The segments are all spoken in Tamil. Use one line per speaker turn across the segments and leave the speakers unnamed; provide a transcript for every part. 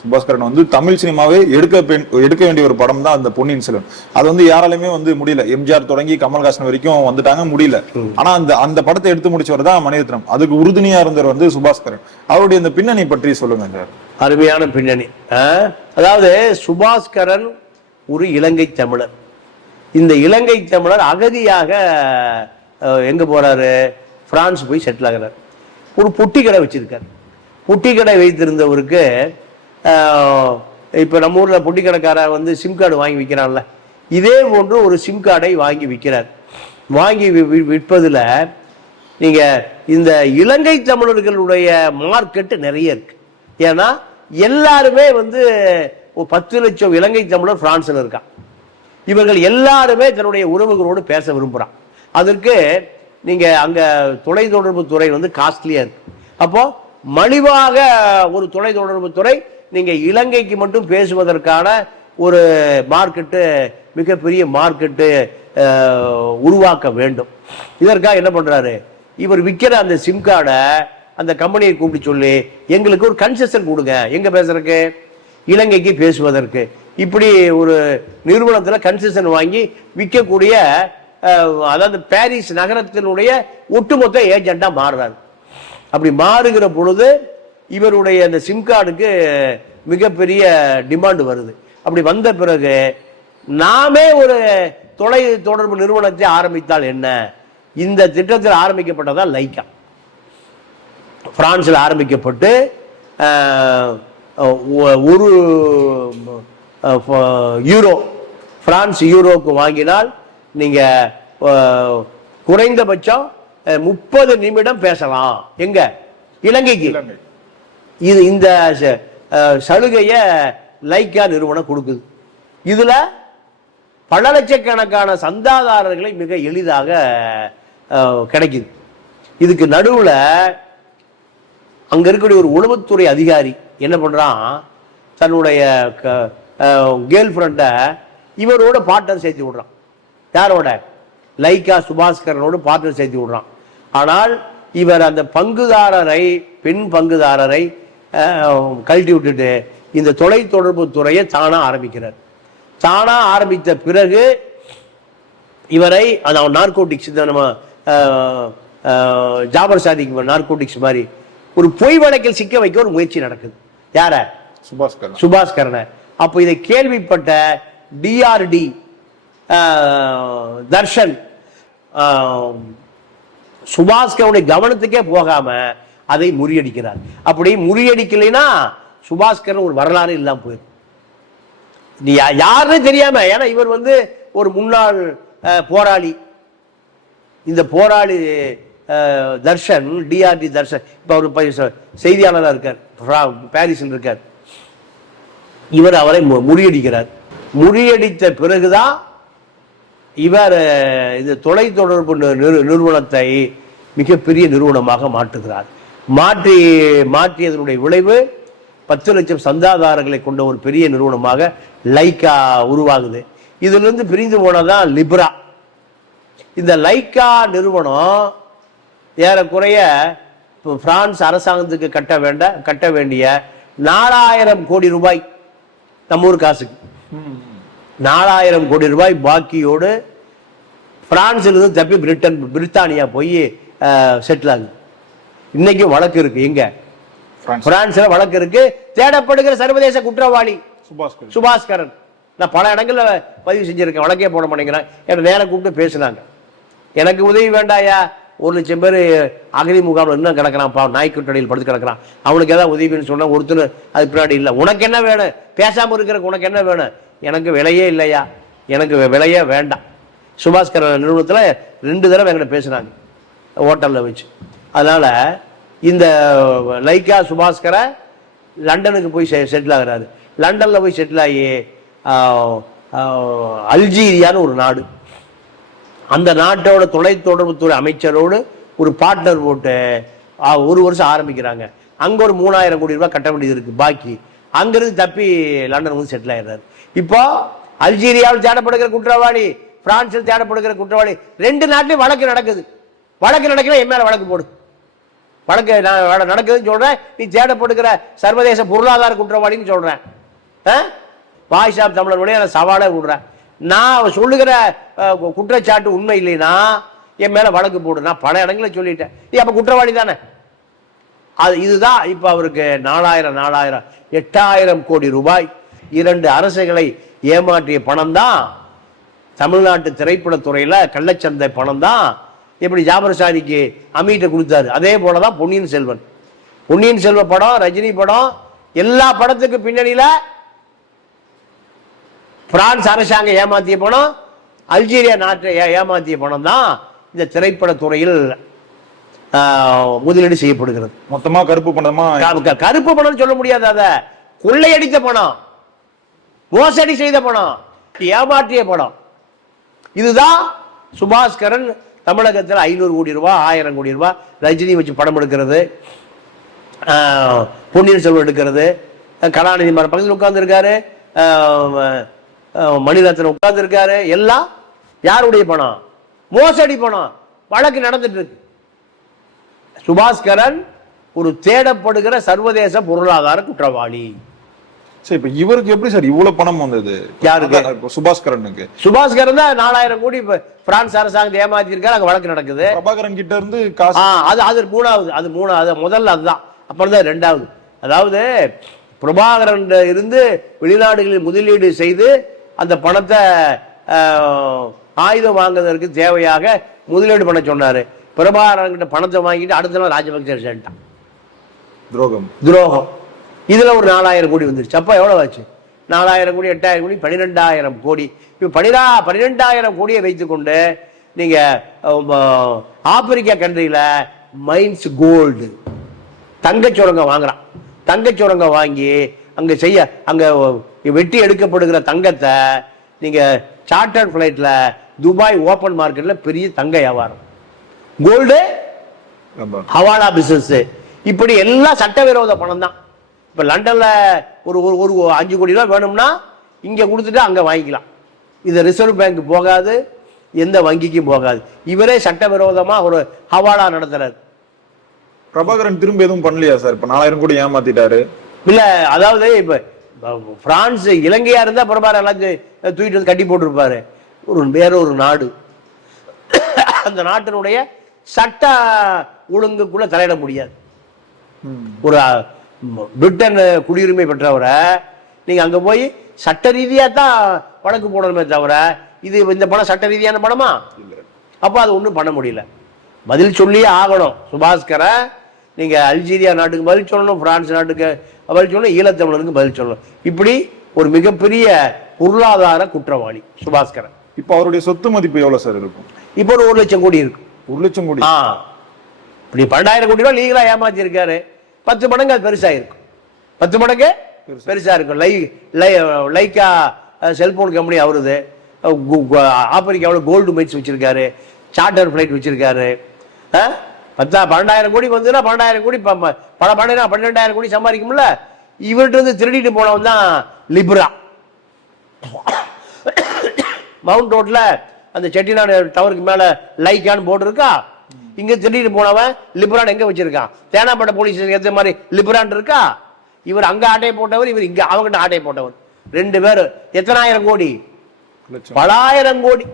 சுபாஸ்கரன் வந்து தமிழ் சினிமாவே எடுக்க எடுக்க வேண்டிய ஒரு படம் தான் அந்த பொன்னியின் செல்வன். அது வந்து யாராலுமே வந்து முடியல. எம்ஜிஆர் தொடங்கி கமல்ஹாசன் வரைக்கும் வந்துட்டாங்க முடியல. ஆனா அந்த அந்த படத்தை எடுத்து முடிச்சவர் தான் மணிரத்னம். அதுக்கு உறுதுணையா இருந்தவர் வந்து சுபாஸ்கரன். அவருடைய இந்த பின்னணி பற்றி சொல்லுங்க சார்.
அருமையான பின்னணி. அதாவது சுபாஸ்கரன் ஒரு இலங்கை தமிழர். இந்த இலங்கை தமிழர் அகதியாக எங்க போறாரு? பிரான்ஸ் போய் செட்டில் ஆகிறார். ஒரு பொட்டி கடை வச்சிருக்கார். பொட்டி கடை வைத்திருந்தவருக்கு இப்போ நம்ம ஊரில் பொட்டி கடைக்காரர் வந்து சிம் கார்டு வாங்கி விற்கிறான்ல இதே போன்று ஒரு சிம் கார்டை வாங்கி விற்கிறார் வாங்கி விற்பதில் நீங்கள் இந்த இலங்கை தமிழர்களுடைய மார்க்கெட்டு நிறைய இருக்கு. ஏன்னா எல்லாருமே வந்து ஒரு பத்து லட்சம் இலங்கை தமிழர் பிரான்ஸில் இருக்கான். இவர்கள் எல்லாருமே தன்னுடைய உறவுகளோடு பேச விரும்புகிறான் அதற்கு நீங்கள் அங்கே தொலைத்தொடர்பு துறை வந்து காஸ்ட்லியாக இருக்கு. அப்போ மலிவாக ஒரு தொலைத்தொடர்பு துறை நீங்கள் இலங்கைக்கு மட்டும் பேசுவதற்கான ஒரு மார்க்கெட்டு மிகப்பெரிய மார்க்கெட்டு உருவாக்க வேண்டும். இதற்காக என்ன பண்ணுறாரு இவர் விற்கிற அந்த சிம் கார்டை அந்த கம்பெனியை கூப்பிட்டு சொல்லி எங்களுக்கு ஒரு கன்செஷன் கொடுங்க. எங்கே பேசுறதுக்கு? இலங்கைக்கு பேசுவதற்கு. இப்படி ஒரு நிறுவனத்தில் கன்செஷன் வாங்கி விற்கக்கூடிய அதாவது பாரிஸ் நகரத்தினுடைய ஒட்டுமொத்த ஏஜெண்டாக மாறுறாரு. அப்படி மாறுகிற பொழுது இவருடைய அந்த சிம் கார்டுக்கு மிகப்பெரிய டிமாண்ட் வருது. அப்படி வந்த பிறகு நாமே ஒரு தொலை தொடர்பு நிறுவனத்தை ஆரம்பித்தால் என்ன? இந்த திட்டத்தில் ஆரம்பிக்கப்பட்டதா லைக்கா பிரான்சில் ஆரம்பிக்கப்பட்டு ஒரு யூரோ பிரான்ஸ் யூரோக்கு வாங்கினால் நீங்கள் குறைந்தபட்சம் முப்பது நிமிடம் பேசலாம். எங்க? இலங்கைக்கு. இது இந்த சலுகையை லைக்கா நிறுவனம் கொடுக்குது. இதில் பல லட்சக்கணக்கான சந்தாதாரர்களை மிக எளிதாக கிடைக்குது. இதுக்கு நடுவில் அங்கே இருக்கக்கூடிய ஒரு உளவுத்துறை அதிகாரி என்ன பண்ணுறான் தன்னுடைய கேர்ள் ஃப்ரெண்டை இவரோட பார்ட்னர் சேர்த்து விடுறான். யாரோட? லைக்கா சுபாஸ்கரனோடு பார்ட்னர் சேர்த்து விடுறான். ஆனால் இவர் அந்த பங்குதாரரை பெண் பங்குதாரரை கழட்டி விட்டுட்டு இந்த தொலைத்தொடர்பு துறையை தானா ஆரம்பிக்கிறார். தானா ஆரம்பித்த பிறகு இவரை அந்த நார்கோட்டிக்ஸ் இந்த நம்ம ஜாபர் சாதிக்கு நார்கோட்டிக்ஸ் மாதிரி ஒரு பொய் வழக்கில் சிக்க வைக்க ஒரு முயற்சி நடக்குது. யார?
சுபாஸ்கரன்
சுபாஸ்கரனை அப்போ இதை கேள்விப்பட்ட டிஆர்டி தர்ஷன் ஆஹ், சுபாஸ்கரனுடைய கவனத்துக்கே போகாம அதை முறியடிக்கிறார். அப்படி முறியடிக்கலைன்னா சுபாஸ்கரன் ஒரு வரலாறு இல்லாமல் போயிடும். நீ யா- யாருன்னு தெரியாம ஏன்னா இவர் வந்து ஒரு முன்னாள் போராளி. இந்த போராளி தர்ஷன் டிஆர்டி தர்ஷன் இப்போ அவர் செய்தியாளராக இருக்கார். ஃப்ரா- பாரிஸில் இருக்கார். இவர் அவரை மு- முறியடிக்கிறார். முறியடித்த பிறகுதான் இவர் இந்த தொலைத்தொடர்பு நிறு- நிறுவனத்தை மிகப்பெரிய நிறுவனமாக மாற்றுகிறார். மாற்றி மாற்றியதனுடைய விளைவு பத்து லட்சம் சந்தாதாரர்களை கொண்ட ஒரு பெரிய நிறுவனமாக லைக்கா உருவாகுது. இதிலிருந்து பிரிந்து போனதான் லிப்ரா. இந்த லைக்கா நிறுவனம் ஏறக்குறைய பிரான்ஸ் அரசாங்கத்துக்கு கட்ட வேண்ட கட்ட வேண்டிய நாலாயிரம் கோடி ரூபாய் நம்ம ஊர் காசுக்கு. நாலாயிரம் கோடி ரூபாய் பாக்கியோடு பிரான்ஸிலிருந்து தப்பி பிரிட்டன் பிரித்தானியா போய் செட்டில் ஆகுது. இன்னைக்கும் வழக்கு இருக்கு. எங்க?
பிரான்ஸ்.
பிரான்ஸ்ல வழக்கு இருக்கு. தேடப்படுகிற சர்வதேச குற்றவாளி
சுபாஸ்கரன்
சுபாஸ்கரன் நான் பல இடங்கள்ல பதிவு செஞ்சிருக்கேன். வழக்கே போட மாட்டேங்கிறேன். என்ன நேரம் கூப்பிட்டு பேசுனாங்க. எனக்கு உதவி வேண்டாயா? ஒரு லட்சம் பேர் அகதி முகாமில் இன்னும் கிடக்கிறான். பாவம் நாய் கொட்டடியில் படுத்து கிடக்கிறான். அவனுக்கு ஏதாவது உதவின்னு சொன்னா ஒருத்தர் அது பின்னாடி இல்லை. உனக்கு என்ன வேணும்? பேசாம இருக்கிறக்கு உனக்கு என்ன வேணும்? எனக்கு விலையே இல்லையா? எனக்கு விலையே வேண்டாம். சுபாஸ்கரன் நிறுவனத்துல ரெண்டு தடவை என்கிட்ட பேசுனாங்க. ஹோட்டல்ல வச்சு. அதனால் இந்த லைக்கா சுபாஸ்கரை லண்டனுக்கு போய் செட்டில் ஆகிறாரு. லண்டனில் போய் செட்டில் ஆகி அல்ஜீரியான்னு ஒரு நாடு. அந்த நாட்டோட தொலை தொடர்புத்துறை அமைச்சரோடு ஒரு பார்ட்னர் போட்டு ஒரு வருஷம் ஆரம்பிக்கிறாங்க. அங்கே ஒரு மூணாயிரம் கோடி ரூபாய் கட்ட வேண்டியது இருக்குது பாக்கி. அங்கிருந்து தப்பி லண்டன் வந்து செட்டில் ஆயிடுறாரு. இப்போ அல்ஜீரியாவில் தேடப்படுகிற குற்றவாளி பிரான்சில் தேடப்படுகிற குற்றவாளி ரெண்டு நாட்டிலையும் வழக்கு நடக்குது. வழக்கு நடக்கிற என் மேலே வழக்கு போடு. வழக்கு நான் நடக்குதுன்னு சொல்றேன். நீ தேடப்படுகிற சர்வதேச பொருளாதார குற்றவாளின்னு சொல்றேன். ஆ? பாய்ஷாப் தமிழர் வழியா நான் சவாலை விடுறேன். நான் சொல்லுகிற கு- குற்றச்சாட்டு உண்மை இல்லைன்னா என் மேல வழக்கு போடு. நான் பல இடங்களில் சொல்லிட்டேன். நீ அப்ப குற்றவாளி தானே? அது இதுதான் இப்ப அவருக்கு நாலாயிரம் நாலாயிரம் எட்டாயிரம் கோடி ரூபாய். இரண்டு அரசுகளை ஏமாற்றிய பணம் தான் தமிழ்நாட்டு திரைப்படத்துறையில கள்ளச்சந்தை பணம் தான் எப்படி ஜாபர் சாதிக்கு அமீட்ட கொடுத்தாரு. அதே போலதான் பொன்னியின் செல்வன். பொன்னியின் செல்வ படம் ரஜினி படம் எல்லா படத்துக்கு பின்னணியில பிரான்ஸ் அரசாங்கம் ஏமாத்திய பணம் அல்ஜீரியா நாட்டை ஏமாத்திய பணம் தான் இந்த திரைப்படத் துறையில் ஆஹ், முதலீடு செய்யப்படுகிறது.
மொத்தமா கருப்பு பணமா
கருப்பு பணம் சொல்ல முடியாது அத. கொள்ளையடித்த பணம் மோசடி செய்த பணம் ஏமாற்றிய பணம் இதுதான் சுபாஸ்கரன் தமிழகத்தில் ஐநூறு கோடி ரூபாய் ஆயிரம் கோடி ரூபாய் ரஜினி வச்சு படம் எடுக்கிறது பொன்னியின் செல்வன் எடுக்கிறது கலாநிதி மர பக்கத்தில் உட்கார்ந்துருக்காரு மணிரத்னம் உட்கார்ந்துருக்காரு எல்லாம் யாருடைய பணம்? மோசடி பணம். வழக்கு நடந்துட்டு இருக்கு. சுபாஸ்கரன் ஒரு தேடப்படுகிற சர்வதேச பொருளாதார குற்றவாளி.
சரி இப்ப இவருக்கு எப்படி சார் இவ்வளவு பணம் வந்தது?
யாருக்கு?
சுபாஸ்கரனுக்கு
சுபாஸ்கரன் தான் நாலாயிரம் கோடி இப்ப பிரான்ஸ் அரசாங்கத்தை ஏமாத்திருக்காரு அங்க வழக்கு நடக்குது.
பிரபாகரன் கிட்ட இருந்து காசு
அது அது மூணாவது அது மூணாவது முதல்ல அதுதான். அப்புறம் தான் ரெண்டாவது. அதாவது பிரபாகரன் இருந்து வெளிநாடுகளில் முதலீடு செய்து அந்த பணத்தை ஆயுதம் வாங்குவதற்கு தேவையாக முதலீடு பண்ண சொன்னாரு. பிரபாகரன் கிட்ட பணத்தை வாங்கிட்டு அடுத்த நாள் ராஜபக்சே சேர்ந்துட்டான்.
துரோகம்.
துரோகம். இதுல ஒரு நாலாயிரம் கோடி வந்துருச்சு. அப்ப எவ்வளவு ஆச்சு? நாலாயிரம் கோடி எட்டாயிரம் கோடி பன்னிரெண்டாயிரம் கோடி. இப்ப பனிரா பன்னிரெண்டாயிரம் கோடியை வைத்துக்கொண்டு நீங்க அஹ், ஆப்பிரிக்கா கண்ட்ரியில மைன்ஸ் கோல்டு. தங்கச் சுரங்கம் வாங்குறான். தங்கச் சுரங்கம் வாங்கி அங்க செய்ய அங்க வெட்டி எடுக்கப்படுகிற தங்கத்தை நீங்க சார்ட்டர்ட் ஃபிளைட்ல துபாய் ஓப்பன் மார்க்கெட்ல பெரிய தங்க வியாபாரம். கோல்டு. ஹவாலா பிசினஸ் இப்படி எல்லாம் சட்டவிரோத பணம் தான் இப்ப லண்டன்ல ஒரு ஒரு ஒரு அஞ்சு கோடி ரூபாய் வேணும்னா இங்க கொடுத்துட்டு அங்க வாங்கிக்கலாம். இது ரிசர்வ் பேங்க் போகாது எந்த வங்கிக்கும் போகாது. இவரே சட்டவிரோதமா ஒரு ஹவாலா நடத்துறாரு.
பிரபாகரன் திரும்ப எதுவும் பண்ணலையா சார்? இப்ப நாலாயிரம் கோடி ஏமாத்திட்டாரு.
இல்ல அதாவது இப்ப பிரான்ஸ் இலங்கையா இருந்தா பிரபாரம் எல்லாத்தையும் தூக்கிட்டு வந்து கட்டி போட்டிருப்பாரு. ஒரு வேற ஒரு நாடு. அந்த நாட்டினுடைய சட்ட ஒழுங்குக்குள்ள தலையிட முடியாது. ஒரு பிரிட்டன் குடியுரிமை பெற்றவரை நீங்க அங்க போய் சட்ட ரீதியா தான் வழக்கு போடணுமே தவிர இது இந்த படம் சட்ட ரீதியான படமா? அப்போ அது ஒண்ணும் பண்ண முடியல. பதில் சொல்லியே ஆகணும். சுபாஸ்கரை நீங்க அல்ஜீரியா நாட்டுக்கு பதில் சொல்லணும் பிரான்ஸ் நாட்டுக்கு பதில் சொல்லணும் ஈழத்தமிழனுக்கு பதில் சொல்லணும். இப்படி ஒரு மிகப்பெரிய பொருளாதார குற்றவாளி சுபாஸ்கரன்
இப்ப அவருடைய சொத்து மதிப்பு எவ்வளவு சார் இருக்கும்?
இப்போ ஒரு ஒரு லட்சம் கோடி இருக்கு.
ஒரு லட்சம் கோடி.
ஆ. இப்படி பன்னெண்டாயிரம் கோடி ரூபாய் லீகலா ஏமாத்தி இருக்காரு பத்து மடங்கு அது பெருசா இருக்கும். பத்து மடங்கு பெருசா இருக்கும். லை லை லைக்கா செல்போன் கம்பெனி அவருது. ஆப்பிரிக்காவில் கோல்டு மைட்ஸ் வச்சிருக்காரு. சார்ட்டர் ஃபிளைட் வச்சிருக்காரு? பத்தா பன்னெண்டாயிரம் கோடி வந்ததுன்னா பன்னெண்டாயிரம் கோடி ப- ப- பல பன்னெண்டு பன்னெண்டாயிரம் கோடி சம்பாதிக்கும்ல. இவர்கிட்ட இருந்து திருடிட்டு போனவன் தான் லிப்ரா மவுண்ட் ரோட்ல அந்த செட்டிநாடு டவருக்கு மேல லைக்கான்னு போர்டு இருக்கா இங்க திருடிட்டு போனவன் லிப்ரான் எங்க வச்சிருக்கான் தேனாப்பட்ட போலீஸ் ஏத்த மாதிரி லிப்ரான் இருக்கா? இவர் அங்க ஆட்டையை போட்டவர் இவர் இங்க அவங்கிட்ட ஆட்டையை போட்டவர். ரெண்டு பேரும் எத்தனாயிரம் கோடி? பலாயிரம் கோடி.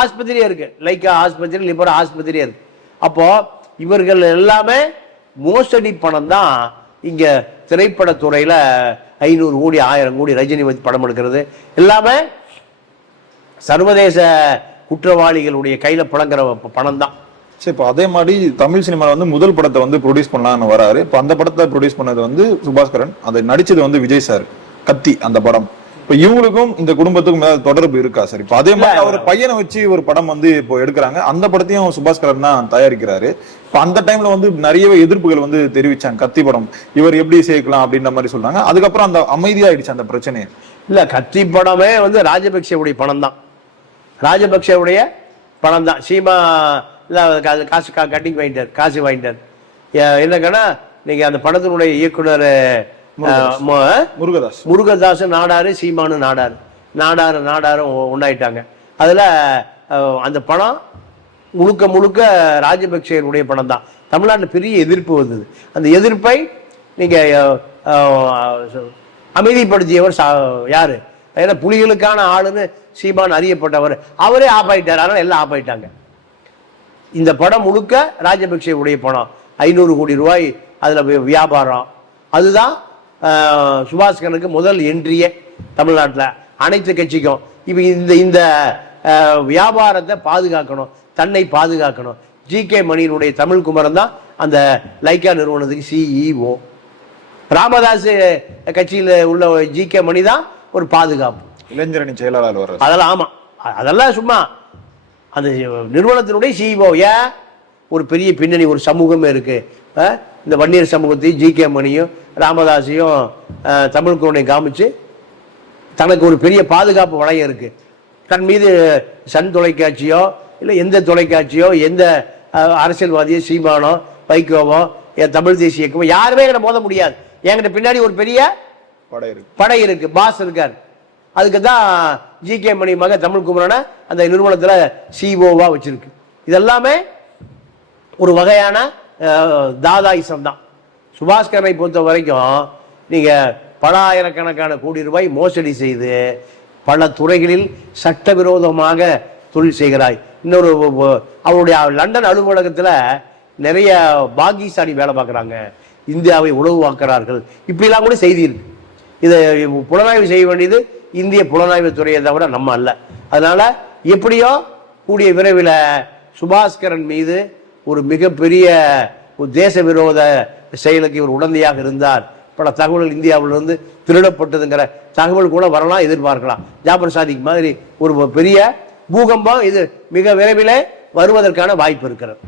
ஆஸ்பத்திரியே இருக்கு. லைக்கா ஆஸ்பத்திரி லிபரா ஆஸ்பத்திரியே இருக்கு. அப்போ இவர்கள் எல்லாமே மோசடி பணம் தான் இங்க திரைப்படத்துறையில ஐநூறு கோடி ஆயிரம் கோடி ரஜினி படம் எடுக்கிறது. எல்லாமே சர்வதேச குற்றவாளிகளுடைய கையில புழங்குற பணம் தான்
சரி இப்போ அதே மாதிரி தமிழ் சினிமால வந்து முதல் படத்தை வந்து ப்ரொடியூஸ் பண்ணலாம்னு வராரு. இப்போ அந்த படத்தை ப்ரொடியூஸ் பண்ணது வந்து சுபாஸ்கரன் அதை நடிச்சது வந்து விஜய் சார் கத்தி அந்த படம். இப்போ இவங்களுக்கும் இந்த குடும்பத்துக்கும் ஏதாவது தொடர்பு இருக்கா சார்? இப்போ அதே மாதிரி. அவர் பையனை வச்சு ஒரு படம் வந்து இப்போ எடுக்கிறாங்க. அந்த படத்தையும் சுபாஸ்கரன் தான் தயாரிக்கிறாரு. இப்போ அந்த டைம்ல வந்து நிறையவே எதிர்ப்புகள் வந்து தெரிவிச்சாங்க. கத்தி படம் இவர் எப்படி சேர்க்கலாம் அப்படின்ற மாதிரி சொல்றாங்க. அதுக்கப்புறம் அந்த அமைதியாயிடுச்சு அந்த பிரச்சனை
இல்ல கத்தி படமே வந்து ராஜபக்சேவுடைய பணம் தான் ராஜபக்சேவுடைய பணம் தான் சீமா இல்ல காசு கா கட்டிங் வாங்கிட்டார் காசு வாங்கிட்டார். என்னங்கன்னா நீங்க அந்த படத்தினுடைய இயக்குனர்
முருகதாஸ்.
முருகதாஸ். நாடாரு சீமானு நாடாரு. நாடாரு நாடாரும் ஒ- ஒண்ணாயிட்டாங்க. அதுல அந்த பணம் முழுக்க முழுக்க ராஜபக்சேனுடைய படம் தான் தமிழ்நாட்டில் பெரிய எதிர்ப்பு வந்தது. அந்த எதிர்ப்பை நீங்க அஹ், அஹ், அமைதிப்படுத்தியவர் சா- யாரு? ஏன்னா புலிகளுக்கான ஆளுன்னு சீமான் அறியப்பட்டவர். அவரே ஆஃப் ஆயிட்டார் அதனால எல்லாம் ஆஃப் ஆயிட்டாங்க இந்த படம் முழுக்க ராஜபக்சே உடைய படம் ஐநூறு கோடி ரூபாய் அதில் வியாபாரம். அதுதான் சுபாஷ்கனுக்கு முதல் என்ட்ரியே தமிழ்நாட்டில். அனைத்து கட்சிக்கும். இப்போ இந்த இந்த வியாபாரத்தை பாதுகாக்கணும். தன்னை பாதுகாக்கணும். ஜி கே மணியினுடைய தமிழ் குமரன் தான் அந்த லைக்கா நிறுவனத்துக்கு சிஇஓ ராமதாஸ் கட்சியில் உள்ள ஜி கே மணி தான் ஒரு பாதுகாப்பு.
இளைஞரணி செயலாளர் வர்றாரு.
அதெல்லாம் ஆமா. அ- அதெல்லாம் சும்மா அந்த நிறுவனத்தினுடைய சிஇஓ ஏன் ஒரு பெரிய பின்னணி ஒரு சமூகமே இருக்கு. அஹ், இந்த வன்னியர் சமூகத்தையும் ஜி கே மணியும் ராமதாஸையும் அஹ், தமிழ் குரனை காமிச்சு தனக்கு ஒரு பெரிய பாதுகாப்பு வளையம் இருக்கு. தன் மீது சன் தொலைக்காட்சியோ இல்லை எந்த தொலைக்காட்சியோ எந்த அரசியல்வாதியோ சீமானோ வைகோவோ என் தமிழ் தேசிய இயக்கமோ யாருமே எங்களை மோத முடியாது. என்கிட்ட பின்னாடி ஒரு பெரிய
படை இருக்கு.
படை பாஸ் இருக்கார். அதுக்கு தான் ஜி கே மணி மக தமிழ் குமரனை அந்த நிறுவனத்தில் சிஓவா வச்சிருக்கு. இதெல்லாமே ஒரு வகையான தாதாயிசம் தான். சுபாஷ்கரனை பொறுத்த வரைக்கும் நீங்கள் பல ஆயிரக்கணக்கான கோடி ரூபாய் மோசடி செய்து பல துறைகளில் சட்டவிரோதமாக தொழில் செய்கிறாய். இன்னொரு அவருடைய லண்டன் அலுவலகத்தில் நிறைய பாகிஸ்தானி வேலை பார்க்குறாங்க. இந்தியாவை உளவுவாக்குறார்கள். இப்படிலாம் கூட செய்தி இருக்கு. இதை புலனாய்வு செய்ய வேண்டியது இந்திய புலனாய்வு துறையை தவிர நம்ம அல்ல. அதனால எப்படியோ கூடிய விரைவில் சுபாஸ்கரன் மீது ஒரு மிகப்பெரிய ஒரு தேச விரோத செயலுக்கு இவர் உடந்தையாக இருந்தார். பல தகவல்கள் இந்தியாவிலிருந்து திருடப்பட்டதுங்கிற தகவல் கூட வரலாம் எதிர்பார்க்கலாம். ஜாபர் சாதிக் மாதிரி ஒரு பெரிய பூகம்பம் இது மிக விரைவில் வருவதற்கான வாய்ப்பு இருக்கிறது.